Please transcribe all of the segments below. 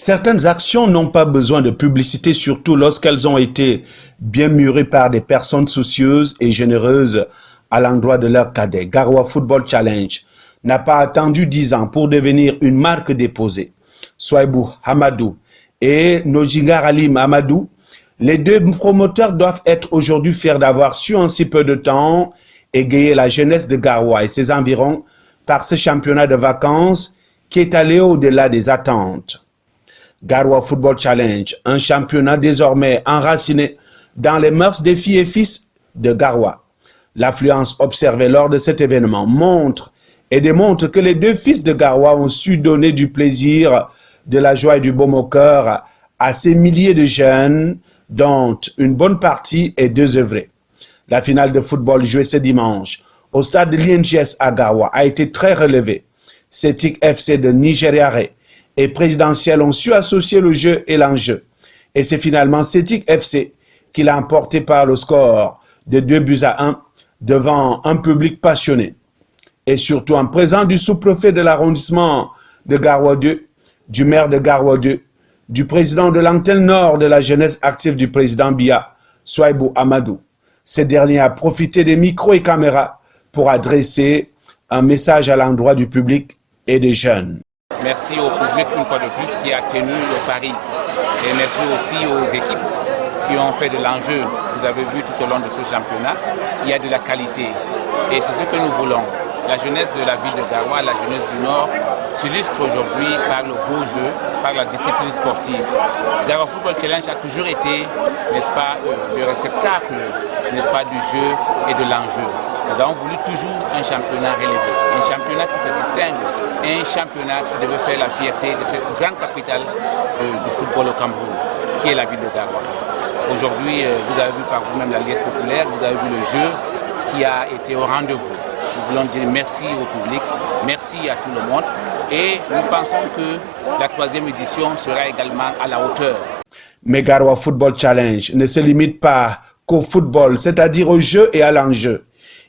Certaines actions n'ont pas besoin de publicité, surtout lorsqu'elles ont été bien mûries par des personnes soucieuses et généreuses à l'endroit de leurs cadets. Garoua Football Challenge n'a pas attendu 10 ans pour devenir une marque déposée. Souaibou Hamadou et Nojingar Alim Hamadou, les deux promoteurs doivent être aujourd'hui fiers d'avoir su en si peu de temps égayer la jeunesse de Garoua et ses environs par ce championnat de vacances qui est allé au-delà des attentes. Garoua Football Challenge, un championnat désormais enraciné dans les mœurs des filles et fils de Garoua. L'affluence observée lors de cet événement montre et démontre que les deux fils de Garoua ont su donner du plaisir, de la joie et du baume au cœur à ces milliers de jeunes dont une bonne partie est désœuvrée. La finale de football jouée ce dimanche au stade de l'INGS à Garoua a été très relevée. Cetic FC de Nigériaré et Présidentiel ont su associer le jeu et l'enjeu. Et c'est finalement Cetic FC qui l'a emporté par le score de 2-1 devant un public passionné. Et surtout en présence du sous-préfet de l'arrondissement de Garoua 2, du maire de Garoua 2, du président de l'antenne nord de la jeunesse active du président Biya, Souaibou Hamadou. Ce dernier a profité des micros et caméras pour adresser un message à l'endroit du public et des jeunes. Merci au public une fois de plus qui a tenu le pari. Et merci aussi aux équipes qui ont fait de l'enjeu. Vous avez vu tout au long de ce championnat, il y a de la qualité. Et c'est ce que nous voulons. La jeunesse de la ville de Garoua, la jeunesse du Nord, s'illustre aujourd'hui par le beau jeu, par la discipline sportive. Garoua Football Challenge a toujours été, n'est-ce pas, le réceptacle, n'est-ce pas, du jeu et de l'enjeu. Nous avons voulu toujours un championnat relevé, un championnat qui se distingue, un championnat qui devait faire la fierté de cette grande capitale du football au Cameroun, qui est la ville de Garoua. Aujourd'hui, vous avez vu par vous-même la liesse populaire, vous avez vu le jeu qui a été au rendez-vous. Nous voulons dire merci au public, merci à tout le monde et nous pensons que la 3e édition sera également à la hauteur. Mais Garoua Football Challenge ne se limite pas qu'au football, c'est-à-dire au jeu et à l'enjeu.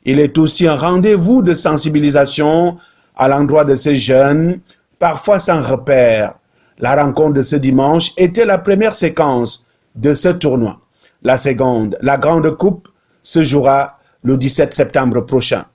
Il est aussi un rendez-vous de sensibilisation à l'endroit de ces jeunes, parfois sans repère. La rencontre de ce dimanche était la première séquence de ce tournoi. La seconde, la Grande Coupe, se jouera le 17 septembre prochain.